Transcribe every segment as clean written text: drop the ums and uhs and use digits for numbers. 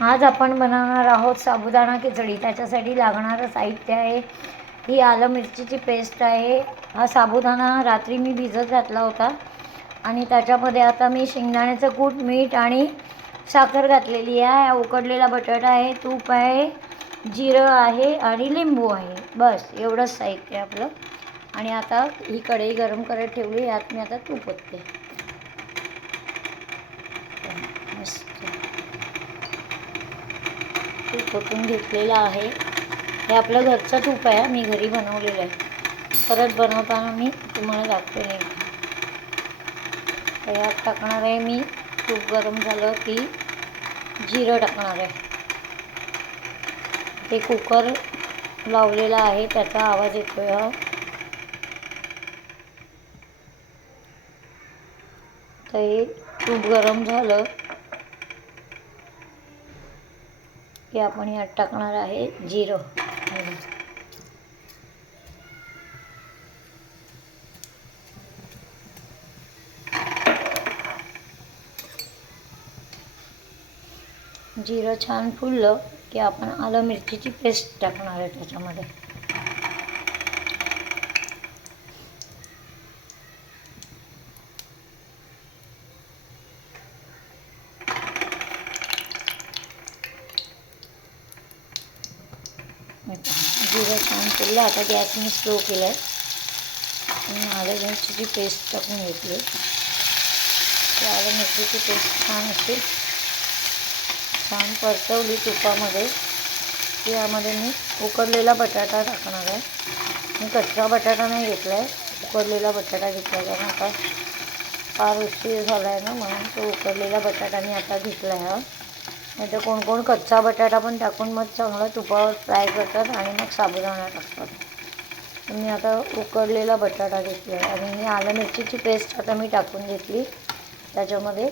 आज आपण बनवणार आहोत साबुदाणा खिचडी। त्याच्यासाठी लागणारं साहित्य आहे ही आलं मिरचीची पेस्ट आहे। हा साबुदाणा रात्री मी भिजत घातला होता आणि त्याच्यामध्ये आता मी शेंगदाण्याचं कूट, मीठ आणि साखर घातलेली आहे। उकडलेला बटाटा आहे, तूप आहे, जिरं आहे आणि लिंबू आहे। बस एवढंच साहित्य आहे आपलं। आणि आता ही कढई गरम करत ठेवली, यात मी आता तूप ओतते। मस्त तूप ओतून घेतलेलं आहे। हे आपलं घरचं तूप आहे, मी घरी बनवलेलं आहे। परत बनवताना मी तुम्हाला दाखवते नाही। तर यात टाकणार आहे मी, तूप गरम झालं की जिरं टाकणार आहे। ते कुकर लावलेला आहे, त्याचा आवाज येतोय हा। तर हे तूप गरम झालं की आपण यात टाकणार आहे जिरं। जिरं छान फुललं की आपण आलं मिरचीची पेस्ट टाकणार आहे त्याच्यामध्ये। जिरं छान फुललं, आता गॅस मी स्लो केला आहे आणि आलं मिरचीची पेस्ट टाकून घेतली। आलं मिरचीची पेस्ट छान अशी छान परतवली तुपामध्ये की यामध्ये मी उकडलेला बटाटा टाकणार आहे। मी कच्चा बटाटा नाही घेतला आहे, उकडलेला बटाटा घेतला, कारण आता फार उशीर झाला आहे ना, म्हणून तो उकडलेला बटाटा मी आता घेतला आहे। नाही तर कोण कोण कच्चा बटाटा पण टाकून मग चांगला तुपावर फ्राय करतात आणि मग साबुदाणा टाकतात। मी आता उकडलेला बटाटा घेतला आहे आणि मी आलं मिरचीची पेस्ट आता मी टाकून घेतली त्याच्यामध्ये,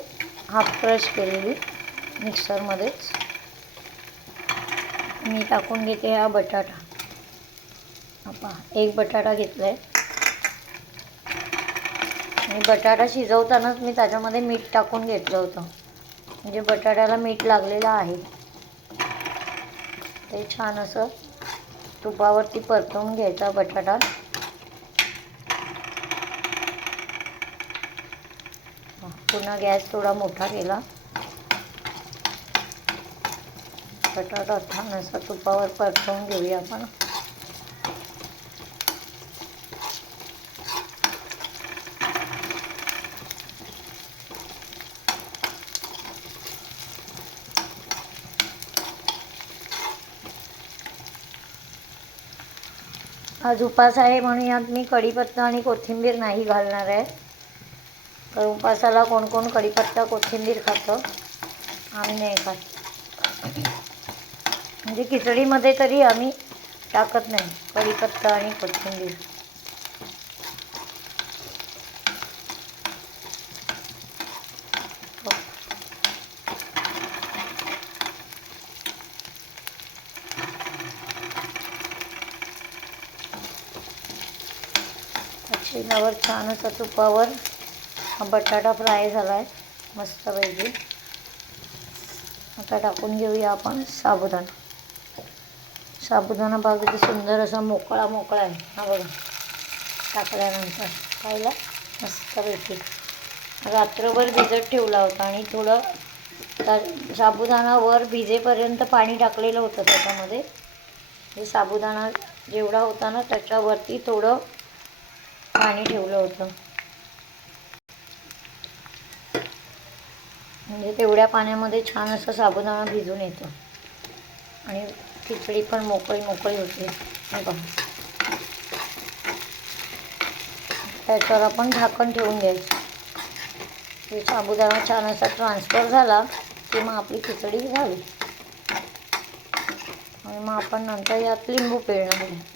हाफ क्रश केलेली मिक्सरमध्येच मी टाकून घेते हा बटाटा। आता एक बटाटा घेतला आहे आणि बटाटा शिजवतानाच मी त्याच्यामध्ये मीठ टाकून घेतलं होतं, म्हणजे बटाट्याला मीठ लागलेलं आहे। ते छान असं तुपावरती परतवून घ्यायचा बटाटा। पुन्हा गॅस थोडा मोठा केला, बटाटा छान असा तुपावर परतवून घेऊया आपण। आज उपास आहे म्हणून यात मी कढीपत्ता आणि कोथिंबीर नाही घालणार आहे। तर उपासाला कोण कोण कढीपत्ता कोथिंबीर खातं, आम्ही नाही खात। म्हणजे खिचडीमध्ये तरी आम्ही टाकत नाही कढीपत्ता आणि कोथिंबीर। शिलावर छान असा तुपावर हा बटाटा फ्राय झाला आहे मस्तपैकी। आता टाकून घेऊया आपण साबुदाणा। साबुदाणा बघा किती सुंदर असा मोकळा मोकळा आहे, हा बघा टाकल्यानंतर पाहिला मस्तपैकी। रात्रभर भिजत ठेवला होता आणि थोडं साबुदाणा वर भिजेपर्यंत पाणी टाकलेलं होतं त्याच्यामध्ये। हे साबुदाणा जेवढा होता ना त्याच्यावरती थोडं पाणी ठेवलं होतं, म्हणजे तेवढ्या पाण्यामध्ये छान असं साबुदाणा भिजून येतं आणि खिचडी पण मोकळी मोकळी होते। बघा त्याच्यावर आपण झाकण ठेवून घ्यायचं। हे साबुदाणा छान असा ट्रान्सफर झाला की मग आपली खिचडी झाली आणि मग आपण नंतर यात लिंबू पिळणार आहे।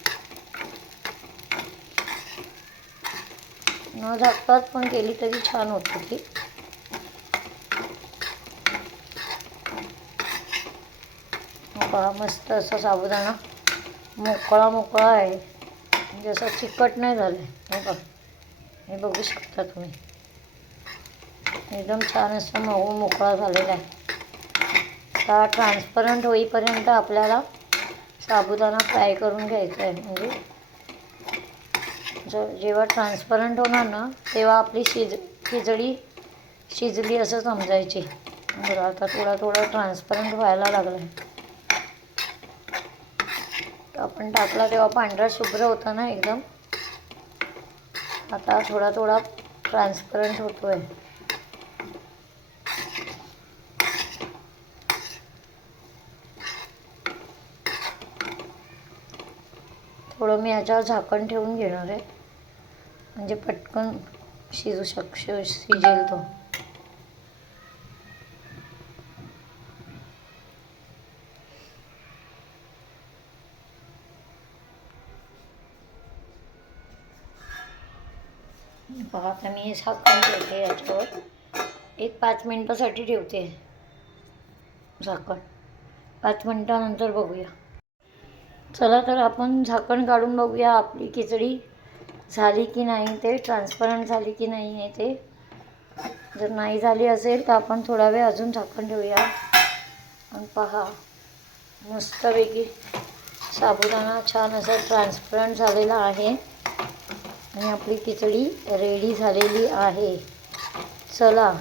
न झाकताच पण केली तरी छान होते ती। बघा मस्त असा साबुदाणा मोकळा मोकळा आहे, म्हणजे असं चिकट नाही झालं आहे। हे बघा, हे बघू शकता तुम्ही, एकदम छान असं मऊ मोकळा झालेला आहे। आता ट्रान्सपरंट होईपर्यंत आपल्याला साबुदाणा फ्राय करून घ्यायचा आहे. म्हणजे जेव्हा ट्रान्सपरंट होणार ना तेव्हा आपली खिचडी शिजली असं समजायची. बघा आता थोडा ट्रान्सपरंट व्हायला लागला आहे. आपण टाकला तेव्हा पांढरा शुभ्र होता ना एकदम. आता थोडा ट्रान्सपरंट होतो आहे. थोडं मी याच्यावर झाकण ठेवून घेणार आहे म्हणजे पटकन शिजेल तो. बघा आता मी हे झाकण ठेवते याच्यावर 5 मिनटासाठी ठेवते झाकण. 5 मिनटानंतर बघूया. चला तर आपण झाकण काढून बघूया आपली खिचडी झाली की नाही ते, ट्रान्सपरंट झाली की नाही आहे ते. जर नाही झाली असेल तर आपण थोडा वेळ अजून झाकण ठेवूया. आणि पहा मस्तपैकी साबुदाणा छान असा ट्रान्सपरंट झालेला आहे आणि आपली खिचडी रेडी झालेली आहे. चला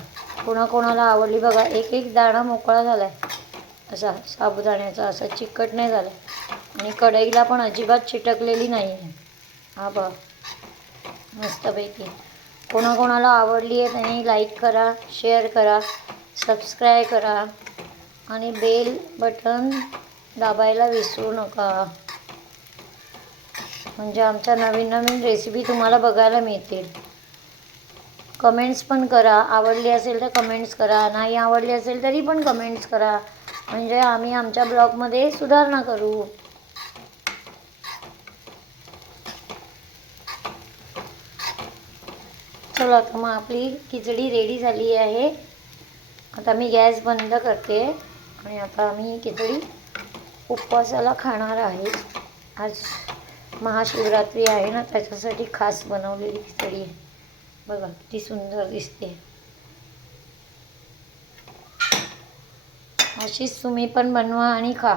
कोणाकोणाला आवडली बघा. एक दाणा मोकळा झाला आहे असा साबुदाण्याचा, असा चिकट नाही झाला आणि कढईला पण अजिबात चिटकलेली नाही आहे. हा बघा मस्तपैकी. कोणाकोणाला आवडली आहे त्यांनी लाईक करा, शेअर करा, सबस्क्राईब करा आणि बेल बटन दाबायला विसरू नका. म्हणजे आमच्या नवीन रेसिपी तुम्हाला बघायला मिळतील. कमेंट्स पण करा. आवडली असेल तर कमेंट्स करा, नाही आवडली असेल तरी पण कमेंट्स करा. म्हणजे आम्ही आमच्या ब्लॉगमध्ये सुधारणा करू. चला तर मग आपली खिचडी रेडी झाली आहे. आता मी गॅस बंद करते आणि आता आम्ही खिचडी उपवासाला खाणार आहे. आज महाशिवरात्री आहे ना, त्याच्यासाठी खास बनवलेली खिचडी आहे. बघा किती सुंदर दिसते. अशीच तुम्ही पण बनवा आणि खा.